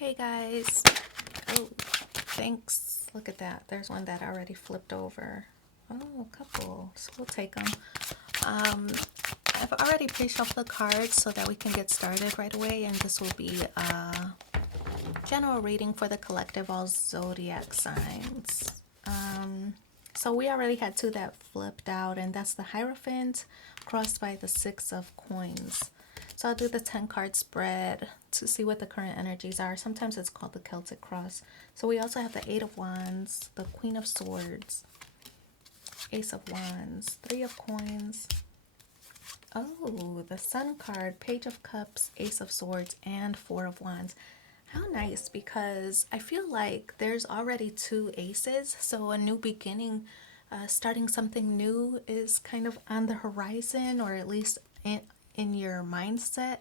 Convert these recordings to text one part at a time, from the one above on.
Hey guys. Oh, thanks. Look at that. There's one that already flipped over. Oh, a couple. So we'll take them. Um, I've already pre-shuffled the cards so that we can get started right away, and this will be a general reading for the collective all zodiac signs. So we already had two that flipped out, and that's the Hierophant crossed by the Six of Coins. So I'll do the 10 card spread to see what the current energies are. Sometimes it's called the Celtic cross. So we also have the Eight of Wands, the Queen of Swords, Ace of Wands, Three of Coins. Oh, the Sun card, Page of Cups, Ace of Swords, and Four of Wands. How nice, because I feel like there's already two aces, so a new beginning, starting something new is kind of on the horizon, or at least in your mindset.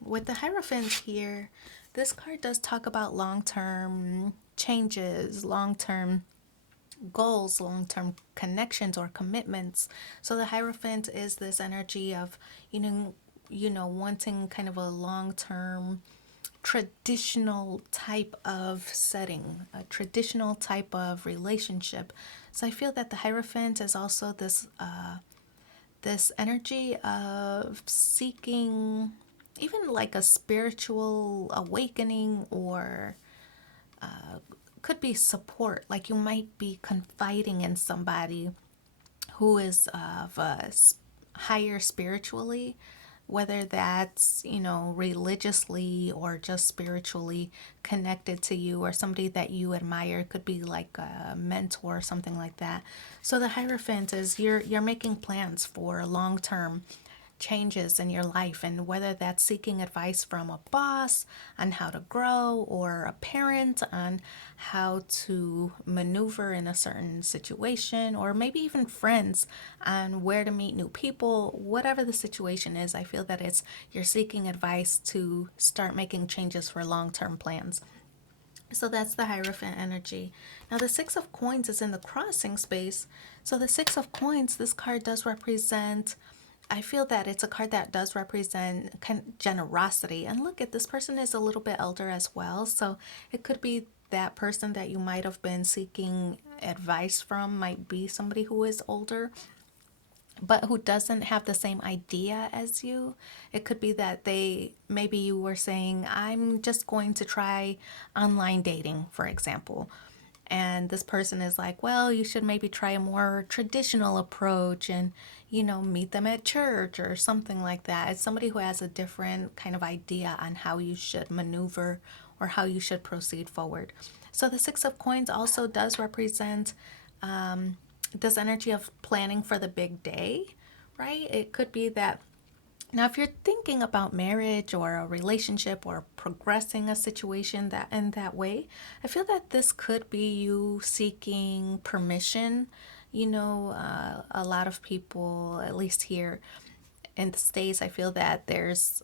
With the Hierophant here, this card does talk about long-term changes, long-term goals, long-term connections or commitments. So the Hierophant is this energy of, wanting kind of a long-term traditional type of setting, a traditional type of relationship. So I feel that the Hierophant is also this energy of seeking even like a spiritual awakening, or could be support. Like you might be confiding in somebody who is of higher spiritually, whether that's, religiously or just spiritually connected to you, or somebody that you admire. It could be like a mentor or something like that. So the Hierophant is you're making plans for long-term changes in your life, and whether that's seeking advice from a boss on how to grow, or a parent on how to maneuver in a certain situation, or maybe even friends on where to meet new people. Whatever the situation is, I feel that it's you're seeking advice to start making changes for long-term plans. So that's the Hierophant energy. Now the Six of Coins is in the crossing space. So the Six of Coins, this card does represent, I feel that it's a card that does represent generosity. And look, at this person is a little bit elder as well. So it could be that person that you might have been seeking advice from might be somebody who is older, but who doesn't have the same idea as you. It could be that maybe you were saying, I'm just going to try online dating, for example. And this person is like, well, you should maybe try a more traditional approach and, meet them at church or something like that. It's somebody who has a different kind of idea on how you should maneuver or how you should proceed forward. So the Six of Coins also does represent this energy of planning for the big day, right? It could be that now, if you're thinking about marriage or a relationship or progressing a situation that in that way, I feel that this could be you seeking permission. A lot of people, at least here in the States, I feel that there's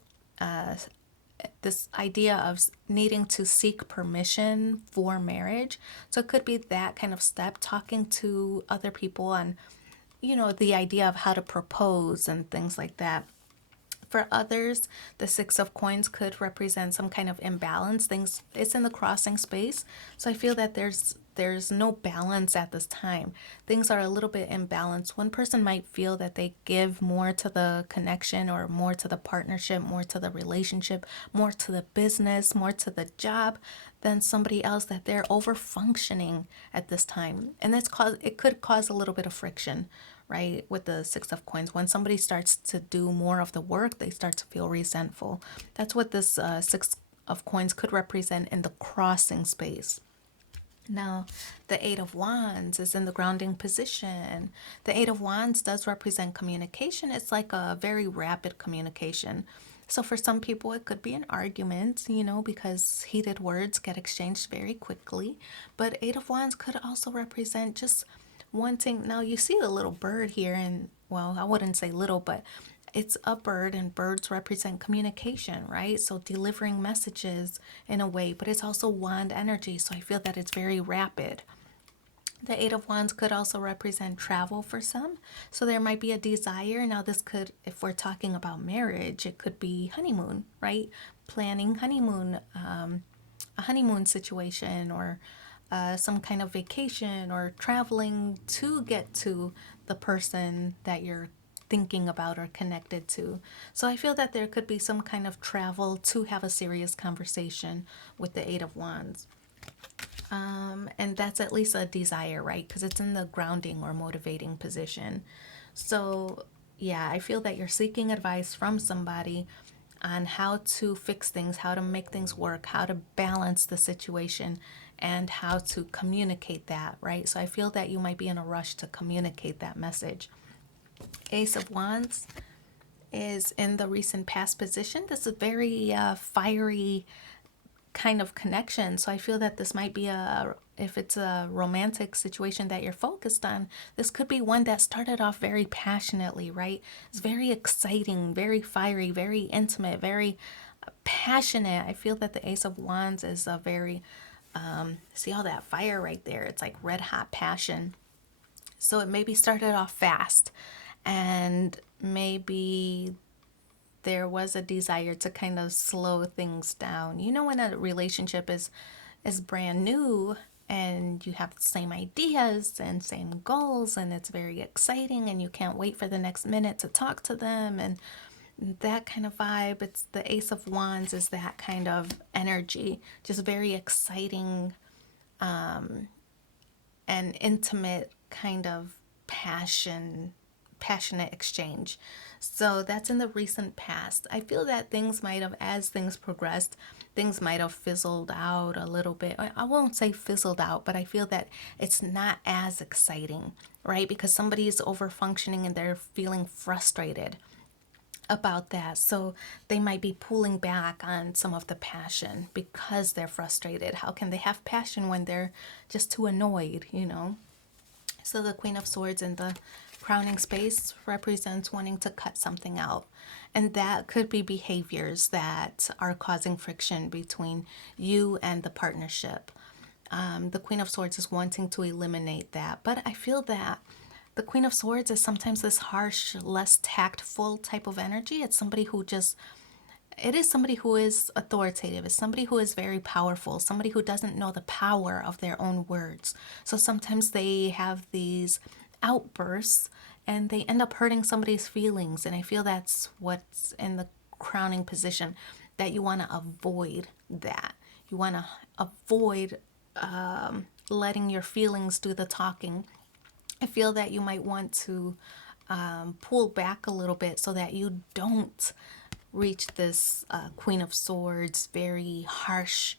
this idea of needing to seek permission for marriage. So it could be that kind of step, talking to other people on, the idea of how to propose and things like that. For others, the Six of Coins could represent some kind of imbalance. Things, it's in the crossing space. So I feel that there's no balance at this time. Things are a little bit imbalanced. One person might feel that they give more to the connection, or more to the partnership, more to the relationship, more to the business, more to the job, than somebody else, that they're over functioning at this time. And it could cause a little bit of friction, right? With the Six of Coins, when somebody starts to do more of the work, they start to feel resentful. That's what this Six of Coins could represent in the crossing space. Now, the Eight of Wands is in the grounding position. The Eight of Wands does represent communication. It's like a very rapid communication. So for some people, it could be an argument, because heated words get exchanged very quickly. But Eight of Wands could also represent just wanting. Now, you see the little bird here, and well, I wouldn't say little, but it's a bird, and birds represent communication, right? So delivering messages in a way, but it's also wand energy. So I feel that it's very rapid. The Eight of Wands could also represent travel for some. So there might be a desire. Now, this could, if we're talking about marriage, it could be honeymoon, right? planning a honeymoon situation, or some kind of vacation, or traveling to get to the person that you're thinking about or connected to. So I feel that there could be some kind of travel to have a serious conversation with the Eight of Wands. And that's at least a desire, right? Because it's in the grounding or motivating position. So, yeah, I feel that you're seeking advice from somebody on how to fix things, how to make things work, how to balance the situation, and how to communicate that, right? So I feel that you might be in a rush to communicate that message. Ace of Wands is in the recent past position. This is a very fiery kind of connection. So I feel that this might be if it's a romantic situation that you're focused on, this could be one that started off very passionately, right? It's very exciting, very fiery, very intimate, very passionate. I feel that the Ace of Wands is a very, see all that fire right there? It's like red hot passion. So it maybe started off fast, and maybe there was a desire to kind of slow things down. You know, when a relationship is brand new and you have the same ideas and same goals, and it's very exciting and you can't wait for the next minute to talk to them, and that kind of vibe. It's the Ace of Wands is that kind of energy, just very exciting and intimate kind of passionate exchange. So that's in the recent past. I feel that things might have, as things progressed, things might have fizzled out a little bit. I won't say fizzled out, but I feel that it's not as exciting, right? Because somebody is over functioning and they're feeling frustrated about that. So they might be pulling back on some of the passion because they're frustrated. How can they have passion when they're just too annoyed, you know? So the Queen of Swords in the crowning space represents wanting to cut something out. And that could be behaviors that are causing friction between you and the partnership. The Queen of Swords is wanting to eliminate that. But I feel that the Queen of Swords is sometimes this harsh, less tactful type of energy. It's somebody who just, it is somebody who is authoritative. It's somebody who is very powerful, somebody who doesn't know the power of their own words. So sometimes they have these outbursts and they end up hurting somebody's feelings. And I feel that's what's in the crowning position, that you want to avoid that. You want to avoid letting your feelings do the talking. I feel that you might want to pull back a little bit so that you don't reach this Queen of Swords, very harsh,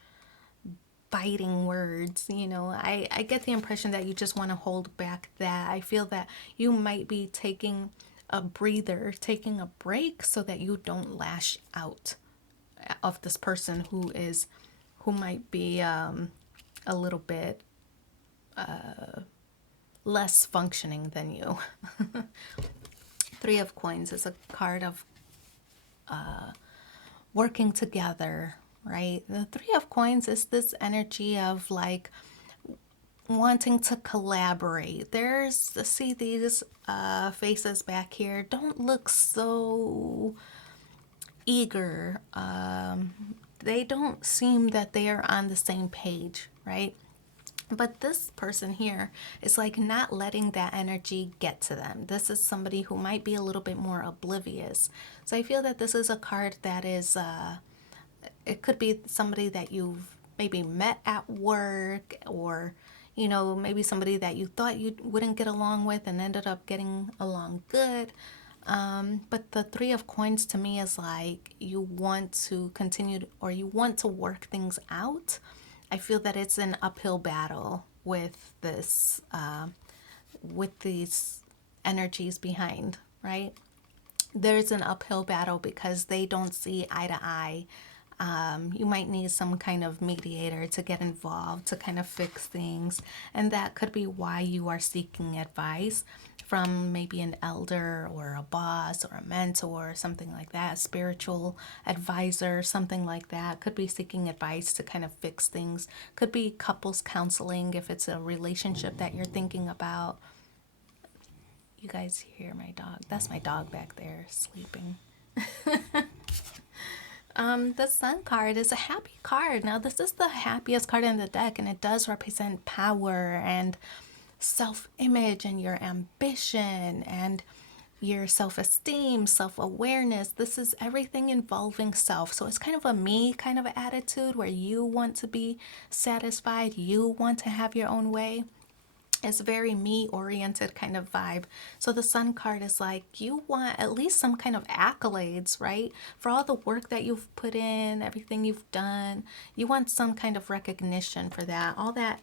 biting words. You know, I get the impression that you just want to hold back that. I feel that you might be taking a breather, taking a break so that you don't lash out of this person who might be a little bit less functioning than you. Three of Coins is a card of working together, right? The Three of Coins is this energy of like wanting to collaborate. There's, see these faces back here, don't look so eager. They don't seem that they are on the same page, right? But this person here is like not letting that energy get to them. This is somebody who might be a little bit more oblivious. So I feel that this is a card that is, it could be somebody that you've maybe met at work, or, you know, maybe somebody that you thought you wouldn't get along with and ended up getting along good. But the Three of Coins to me is like you want to continue or you want to work things out. I feel that it's an uphill battle with this, with these energies behind, right? There's an uphill battle because they don't see eye to eye. You might need some kind of mediator to get involved to kind of fix things. And that could be why you are seeking advice from maybe an elder or a boss or a mentor or something like that, a spiritual advisor, something like that. Could be seeking advice to kind of fix things. Could be couples counseling if it's a relationship that you're thinking about. You guys hear my dog? That's my dog back there sleeping. The Sun card is a happy card. Now, this is the happiest card in the deck, and it does represent power and self image and your ambition and your self esteem, self awareness. This is everything involving self. So it's kind of a me kind of attitude where you want to be satisfied, you want to have your own way. It's a very me oriented kind of vibe. So the Sun card is like you want at least some kind of accolades, right? For all the work that you've put in, everything you've done, you want some kind of recognition for that. All that,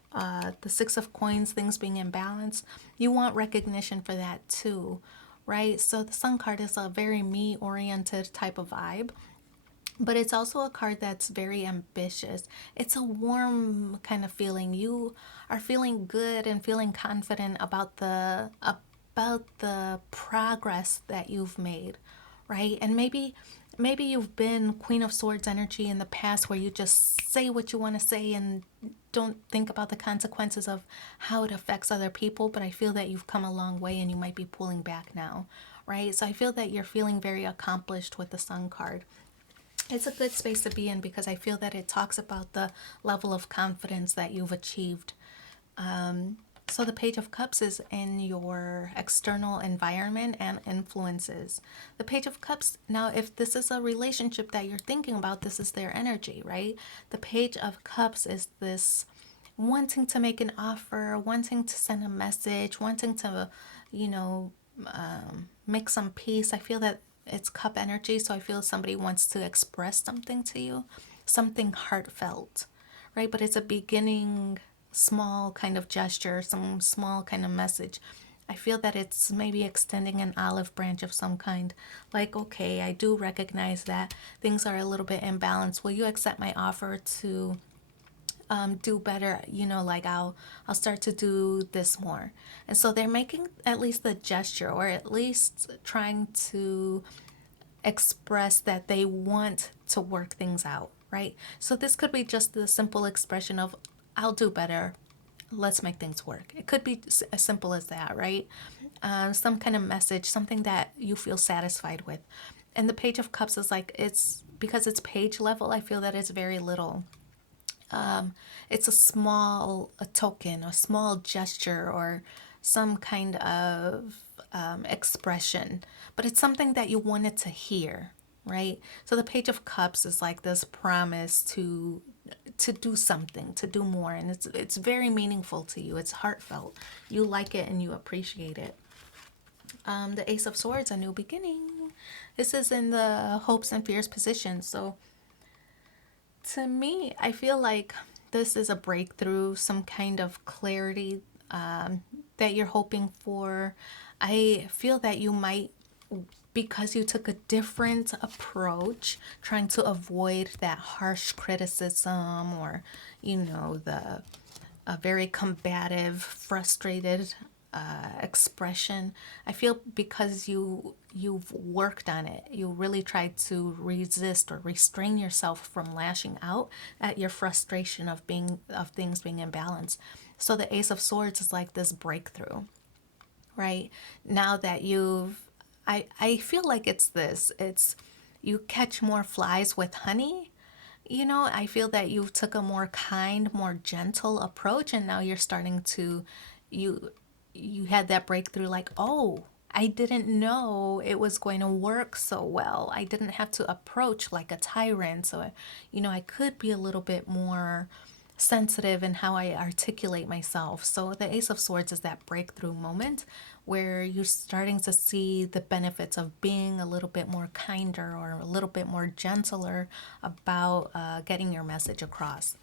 the Six of Coins, things being in balance, you want recognition for that too, right? So the Sun card is a very me oriented type of vibe, but it's also a card that's very ambitious. It's a warm kind of feeling. You are feeling good and feeling confident about the progress that you've made, right? And maybe you've been Queen of Swords energy in the past where you just say what you want to say and don't think about the consequences of how it affects other people, but I feel that you've come a long way and you might be pulling back now, right? So I feel that you're feeling very accomplished with the Sun card. It's a good space to be in because I feel that it talks about the level of confidence that you've achieved. So the Page of Cups is in your external environment and influences. The Page of Cups, now if this is a relationship that you're thinking about, this is their energy, right? The Page of Cups is this wanting to make an offer, wanting to send a message, wanting to, you know, make some peace. I feel that it's cup energy, so I feel somebody wants to express something to you, something heartfelt, right? But it's a beginning, small kind of gesture, some small kind of message. I feel that it's maybe extending an olive branch of some kind. Like, okay, I do recognize that things are a little bit imbalanced. Will you accept my offer to do better? Like I'll start to do this more. And so they're making at least the gesture, or at least trying to express that they want to work things out, right? So this could be just the simple expression of I'll do better, let's make things work. It could be as simple as that, right? Some kind of message, something that you feel satisfied with. And the Page of Cups is like, it's because it's page level, I feel that it's very little. It's a token, a small gesture, or some kind of expression, but it's something that you wanted to hear, right? So the Page of Cups is like this promise to do something, to do more, and it's very meaningful to you. It's heartfelt. You like it and you appreciate it. The Ace of Swords, a new beginning. This is in the hopes and fears position. So to me, I feel like this is a breakthrough, some kind of clarity that you're hoping for. I feel that you might, because you took a different approach, trying to avoid that harsh criticism, or, the a very combative, frustrated expression. I feel because you've worked on it, you really tried to resist or restrain yourself from lashing out at your frustration of things being imbalanced. So the Ace of Swords is like this breakthrough, right? Now that I feel like it's you catch more flies with honey. I feel that you took a more kind, more gentle approach, and now you're starting to, you you had that breakthrough, like, oh, I didn't know it was going to work so well. I didn't have to approach like a tyrant. So, I could be a little bit more sensitive in how I articulate myself. So the Ace of Swords is that breakthrough moment where you're starting to see the benefits of being a little bit more kinder or a little bit more gentler about getting your message across.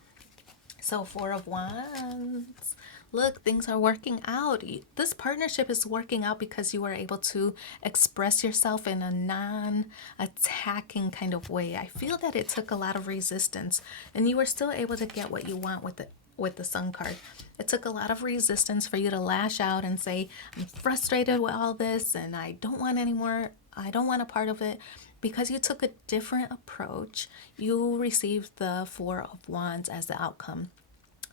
So Four of Wands. Look, things are working out. This partnership is working out because you were able to express yourself in a non-attacking kind of way. I feel that it took a lot of resistance, and you were still able to get what you want with the Sun card. It took a lot of resistance for you to lash out and say, I'm frustrated with all this and I don't want any more. I don't want a part of it. Because you took a different approach, you received the Four of Wands as the outcome.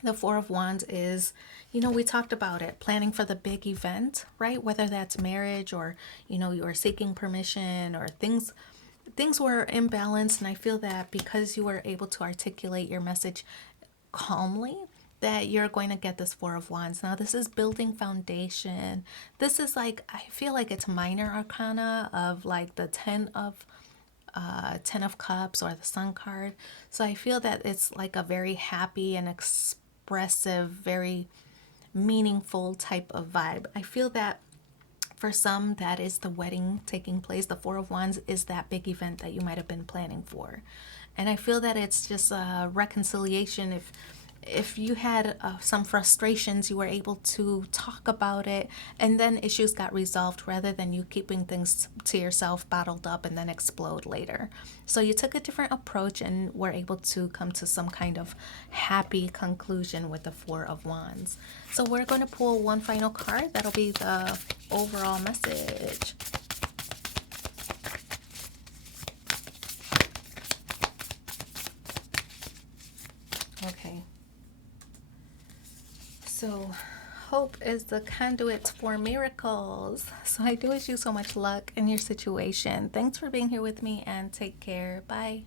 The Four of Wands is, we talked about it, planning for the big event, right? Whether that's marriage or, you're seeking permission or things things were imbalanced, and I feel that because you were able to articulate your message calmly, that you're going to get this Four of Wands. Now, this is building foundation. This is like, I feel like it's minor arcana of like the Ten of Cups or the Sun card. So I feel that it's like a very happy and expressive, very meaningful type of vibe. I feel that for some, that is the wedding taking place. The Four of Wands is that big event that you might have been planning for. And I feel that it's just a reconciliation. If you had some frustrations, you were able to talk about it, and then issues got resolved rather than you keeping things to yourself, bottled up, and then explode later. So you took a different approach and were able to come to some kind of happy conclusion with the Four of Wands. So we're going to pull one final card. That'll be the overall message. Okay. So, hope is the conduit for miracles. So, I do wish you so much luck in your situation. Thanks for being here with me and take care. Bye.